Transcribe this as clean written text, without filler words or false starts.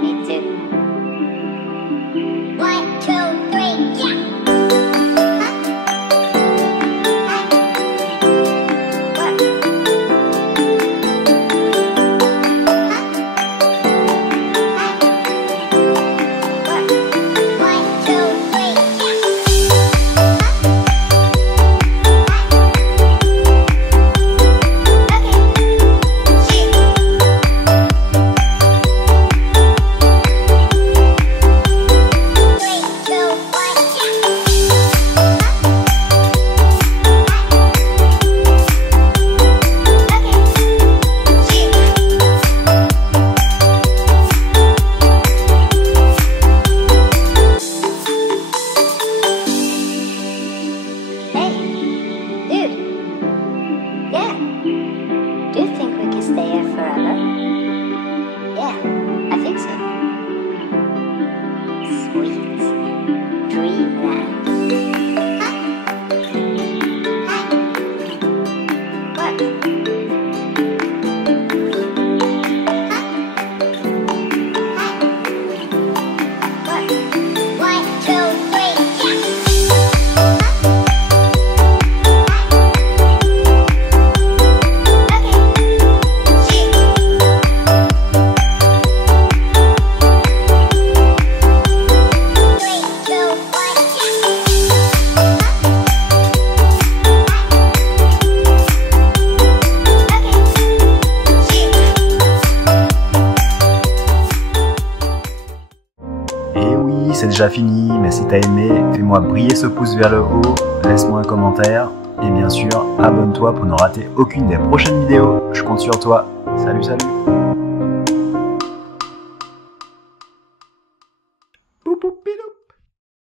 Me too. 1, 2, 3, yeah! Do you think we can stay here forever? Yeah, I think so. Sweet. Dreamland. What? What? 1, 2, 3, yeah! Et oui, c'est déjà fini, mais si t'as aimé, fais-moi briller ce pouce vers le haut, laisse-moi un commentaire, et bien sûr, abonne-toi pour ne rater aucune des prochaines vidéos. Je compte sur toi. Salut, salut. Poup, poup, pidou.